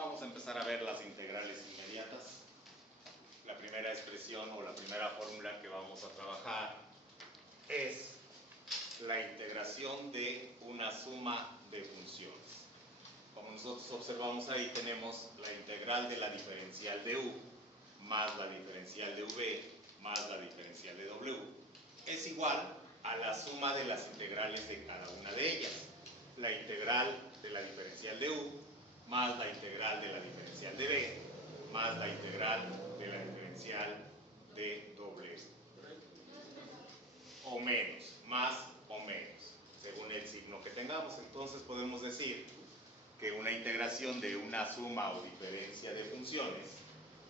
Vamos a empezar a ver las integrales inmediatas. La primera expresión o la primera fórmula que vamos a trabajar es la integración de una suma de funciones. Como nosotros observamos ahí, tenemos la integral de la diferencial de u más la diferencial de v más la diferencial de w es igual a la suma de las integrales de cada una de ellas. La integral de la diferencial de u más la integral de la diferencial de v más la integral de la diferencial de w. O menos, más o menos, según el signo que tengamos. Entonces podemos decir que una integración de una suma o diferencia de funciones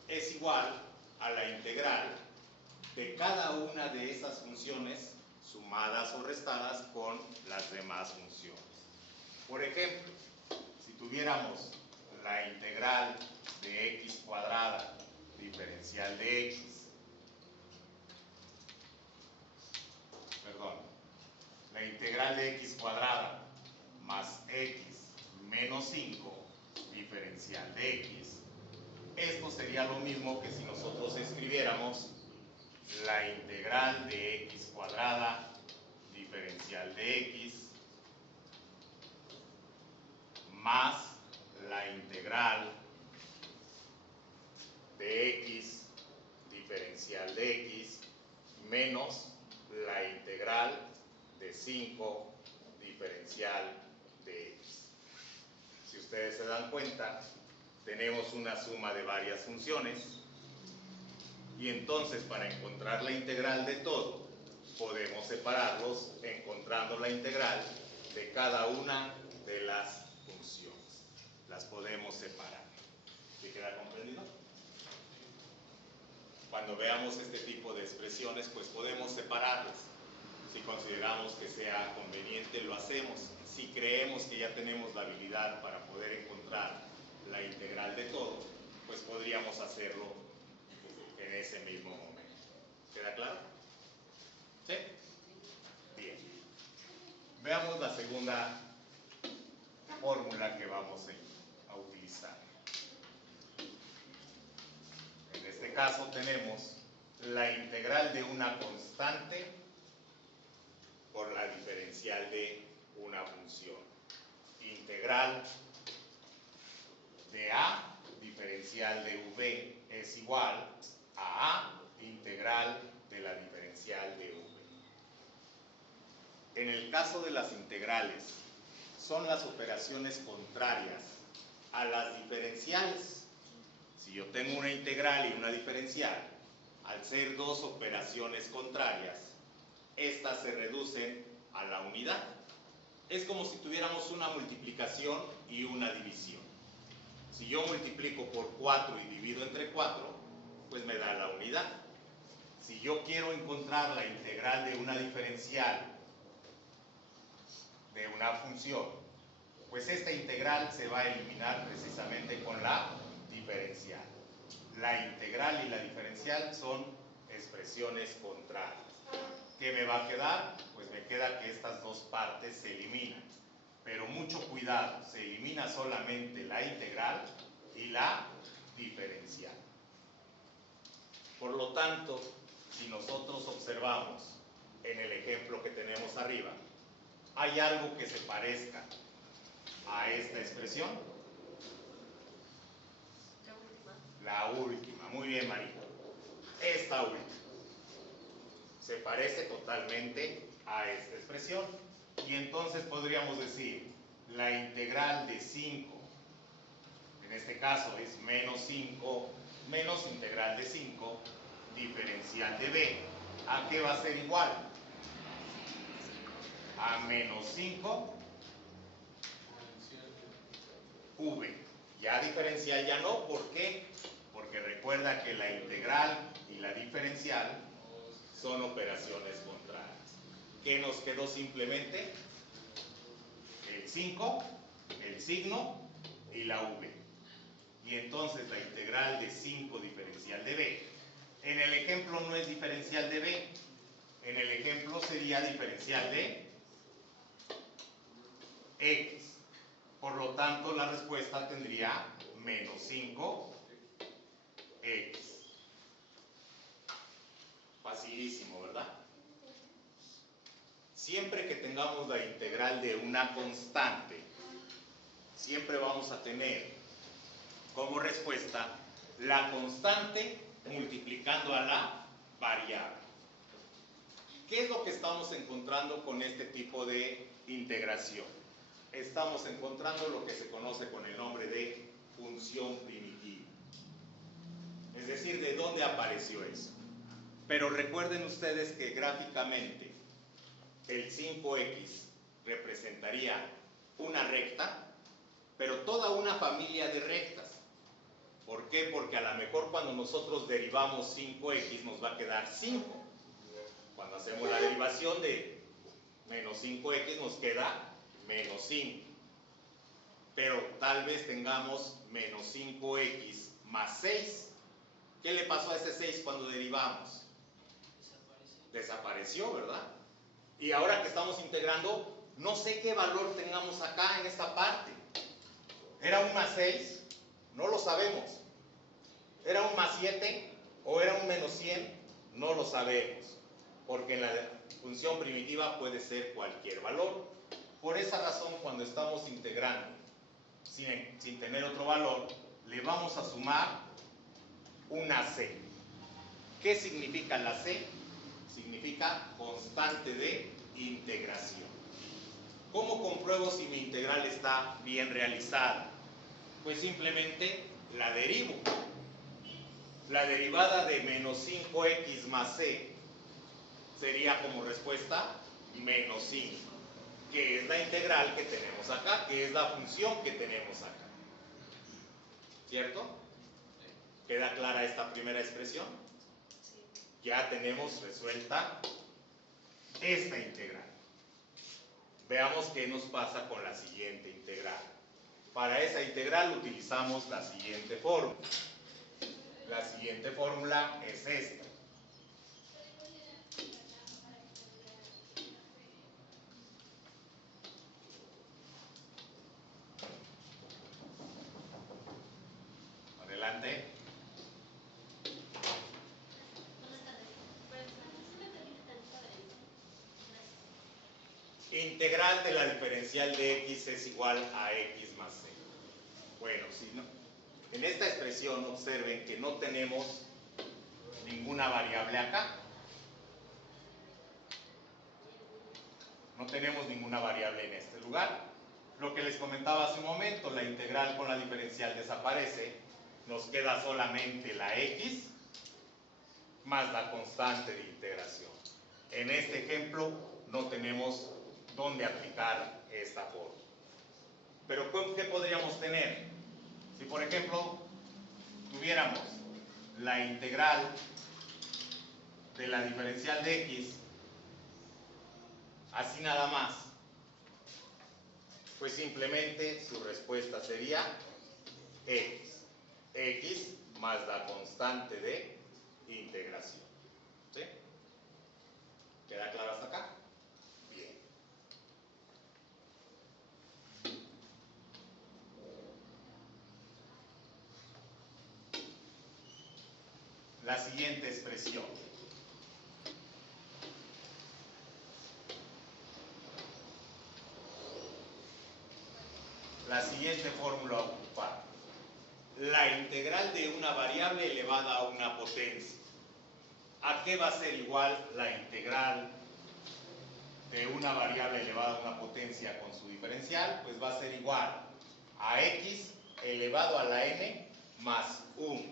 es igual a la integral de cada una de esas funciones sumadas o restadas con las demás funciones. Por ejemplo, si tuviéramos la integral de x cuadrada diferencial de x, la integral de x cuadrada más x menos 5 diferencial de x, esto sería lo mismo que si nosotros escribiéramos la integral de x cuadrada diferencial de x más la integral de x diferencial de x menos la integral de 5 diferencial de x. Si ustedes se dan cuenta, tenemos una suma de varias funciones y entonces para encontrar la integral de todo podemos separarlos encontrando la integral de cada una de las funciones. Las podemos separar. ¿Sí queda comprendido? Cuando veamos este tipo de expresiones, pues podemos separarlas. Si consideramos que sea conveniente, lo hacemos. Si creemos que ya tenemos la habilidad para poder encontrar la integral de todo, pues podríamos hacerlo en ese mismo momento. ¿Queda claro? ¿Sí? Bien. Veamos la segunda fórmula que vamos a utilizar. En este caso tenemos la integral de una constante por la diferencial de una función. Integral de a diferencial de v es igual a integral de la diferencial de v. En el caso de las integrales, son las operaciones contrarias a las diferenciales. Si yo tengo una integral y una diferencial, al ser dos operaciones contrarias, estas se reducen a la unidad. Es como si tuviéramos una multiplicación y una división. Si yo multiplico por 4 y divido entre 4, pues me da la unidad. Si yo quiero encontrar la integral de una diferencial de una función, pues esta integral se va a eliminar precisamente con la diferencial. La integral y la diferencial son expresiones contrarias. ¿Qué me va a quedar? Pues me queda que estas dos partes se eliminan. Pero mucho cuidado, se elimina solamente la integral y la diferencial. Por lo tanto, si nosotros observamos en el ejemplo que tenemos arriba, ¿hay algo que se parezca a esta expresión? La última. Muy bien, Marita. Esta última se parece totalmente a esta expresión. Y entonces podríamos decir la integral de 5, en este caso es menos 5, menos integral de 5, diferencial de b. ¿A qué va a ser igual? A menos 5 v. Ya diferencial ya no. ¿Por qué? Porque recuerda que la integral y la diferencial son operaciones contrarias. ¿Qué nos quedó simplemente? El 5, el signo y la v. Y entonces la integral de 5 diferencial de b. En el ejemplo no es diferencial de b. En el ejemplo sería diferencial de x. Por lo tanto, la respuesta tendría menos 5x. Facilísimo, ¿verdad? Siempre que tengamos la integral de una constante, siempre vamos a tener como respuesta la constante multiplicando a la variable. ¿Qué es lo que estamos encontrando con este tipo de integración? Estamos encontrando lo que se conoce con el nombre de función primitiva. Es decir, ¿de dónde apareció eso? Pero recuerden ustedes que gráficamente el 5x representaría una recta, pero toda una familia de rectas. ¿Por qué? Porque a lo mejor cuando nosotros derivamos 5x nos va a quedar 5. Cuando hacemos la derivación de menos 5x nos queda menos 5. Pero tal vez tengamos menos 5x más 6. ¿Qué le pasó a ese 6 cuando derivamos? Desapareció, ¿verdad? Y ahora que estamos integrando, no sé qué valor tengamos acá en esta parte. ¿Era un más 6? No lo sabemos. ¿Era un más 7 o era un menos 100? No lo sabemos. Porque en la función primitiva puede ser cualquier valor. Por esa razón, cuando estamos integrando sin tener otro valor, le vamos a sumar una c. ¿Qué significa la c? Significa constante de integración. ¿Cómo compruebo si mi integral está bien realizada? Pues simplemente la derivo. La derivada de menos 5x más c sería como respuesta menos 5, que es la integral que tenemos acá, que es la función que tenemos acá. ¿Cierto? ¿Queda clara esta primera expresión? Ya tenemos resuelta esta integral. Veamos qué nos pasa con la siguiente integral. Para esa integral utilizamos la siguiente fórmula. La siguiente fórmula es esta. Adelante. Integral de la diferencial de x es igual a x más c. Bueno, si no, en esta expresión observen que no tenemos ninguna variable acá. No tenemos ninguna variable en este lugar. Lo que les comentaba hace un momento, la integral con la diferencial desaparece. Nos queda solamente la x más la constante de integración. En este ejemplo no tenemos dónde aplicar esta fórmula. Pero ¿qué podríamos tener? Si por ejemplo tuviéramos la integral de la diferencial de x así nada más, pues simplemente su respuesta sería x más la constante de integración. ¿Sí? ¿Queda claro hasta acá? Bien. La siguiente expresión. La siguiente fórmula a ocupar. La integral de una variable elevada a una potencia. ¿A qué va a ser igual la integral de una variable elevada a una potencia con su diferencial? Pues va a ser igual a x elevado a la n más 1,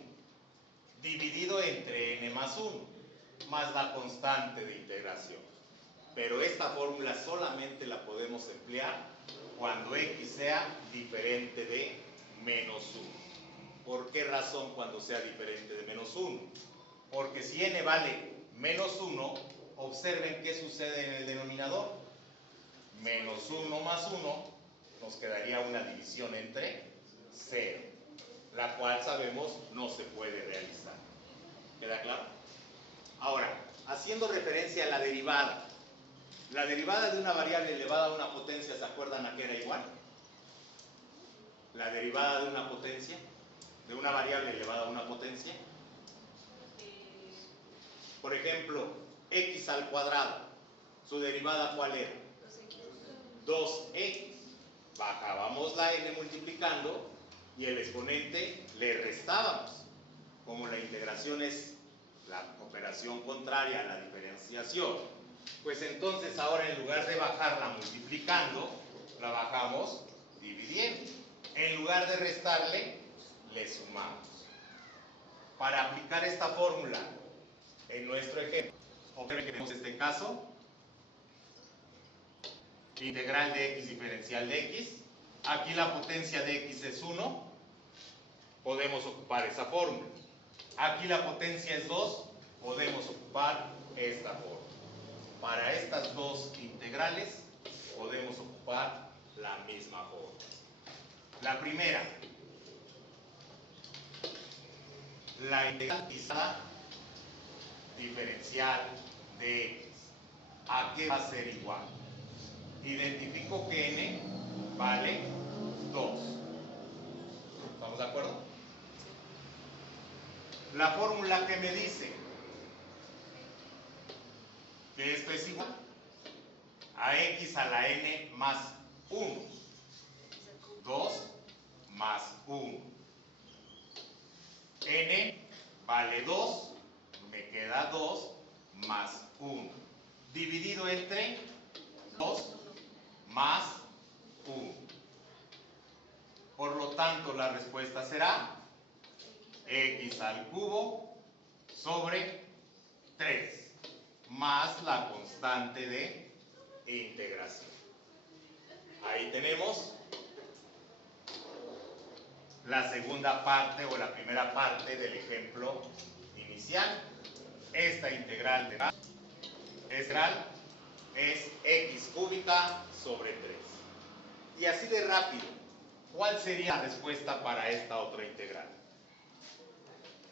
dividido entre n más 1, más la constante de integración. Pero esta fórmula solamente la podemos emplear cuando x sea diferente de menos 1. ¿Por qué razón cuando sea diferente de menos 1? Porque si n vale menos 1, observen qué sucede en el denominador. Menos 1 más 1 nos quedaría una división entre 0, la cual sabemos no se puede realizar. ¿Queda claro? Ahora, haciendo referencia a la derivada de una variable elevada a una potencia, ¿se acuerdan a qué era igual? La derivada de una potencia de una variable elevada a una potencia? Por ejemplo, x al cuadrado. ¿Su derivada cuál era? 2x. Bajábamos la n multiplicando y el exponente le restábamos. Como la integración es la operación contraria a la diferenciación, pues entonces ahora en lugar de bajarla multiplicando, la bajamos dividiendo. En lugar de restarle, le sumamos. Para aplicar esta fórmula en nuestro ejemplo, observen que tenemos este caso, integral de x diferencial de x. Aquí la potencia de x es 1, podemos ocupar esa fórmula. Aquí la potencia es 2, podemos ocupar esta fórmula. Para estas dos integrales podemos ocupar la misma fórmula. La primera, la integral diferencial de x. ¿A qué va a ser igual? Identifico que n vale 2. ¿Estamos de acuerdo? La fórmula que me dice que esto es igual a x a la n más 1. 2 más 1. N vale 2, me queda 2 más 1. Dividido entre 2 más 1. Por lo tanto, la respuesta será x al cubo sobre 3 más la constante de integración. Ahí tenemos la segunda parte o la primera parte del ejemplo inicial. Esta integral es x cúbica sobre 3. Y así de rápido, ¿cuál sería la respuesta para esta otra integral?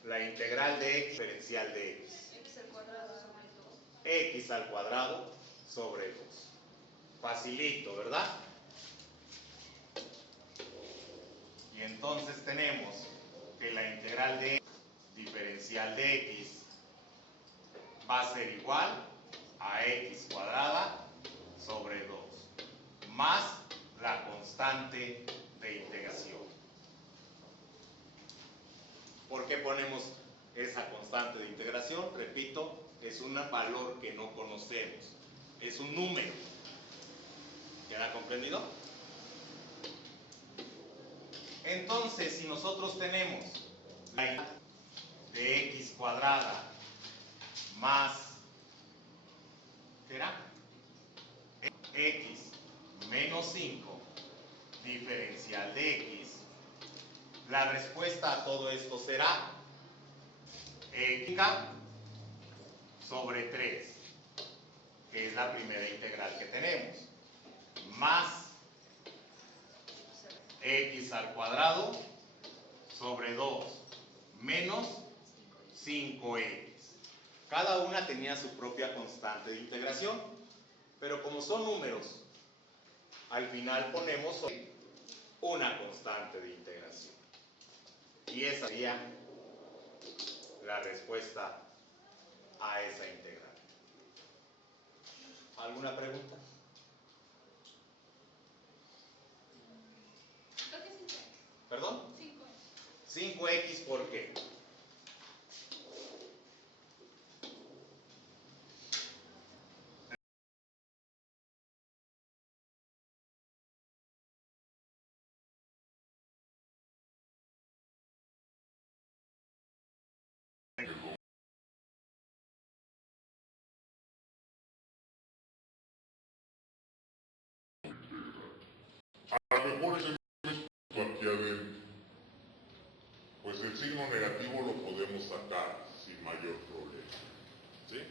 La integral de x diferencial de x. X al cuadrado sobre 2. Facilito, ¿verdad? Y entonces tenemos que la integral de diferencial de x va a ser igual a x cuadrada sobre 2 más la constante de integración. ¿Por qué ponemos esa constante de integración? Repito, es un valor que no conocemos, es un número. ¿Queda comprendido? Entonces, si nosotros tenemos la integral de x cuadrada más, ¿qué era? X menos 5 diferencial de x, la respuesta a todo esto será x sobre 3, que es la primera integral que tenemos, más x al cuadrado sobre 2 menos 5x. Cada una tenía su propia constante de integración, pero como son números, al final ponemos una constante de integración. Y esa sería la respuesta a esa integral. ¿Alguna pregunta? ¿Perdón? 5x, ¿por qué? A lo mejor ese elemento aquí adentro, pues el signo negativo lo podemos sacar sin mayor problema, ¿sí?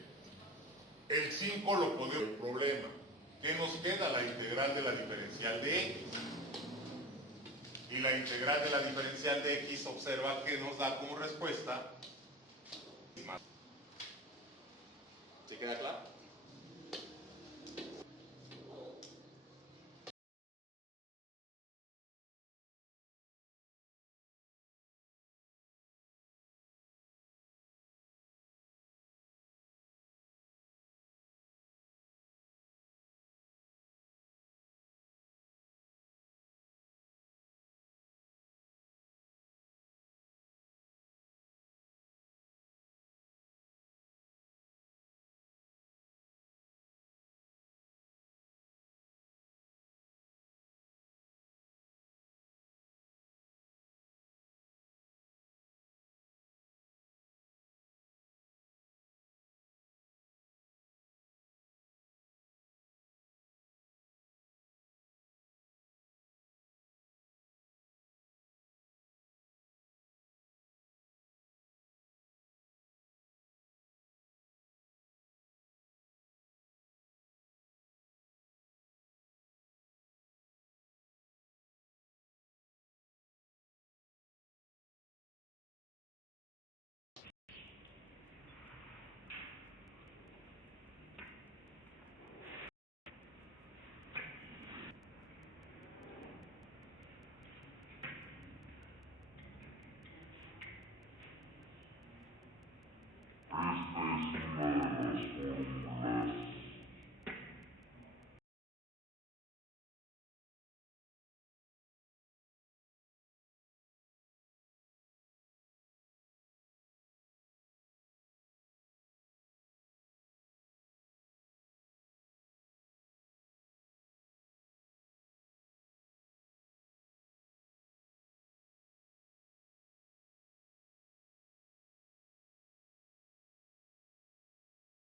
El 5 lo podemos... El problema, ¿qué nos queda? La integral de la diferencial de x. Y la integral de la diferencial de x, observa que nos da como respuesta. ¿Sí queda claro?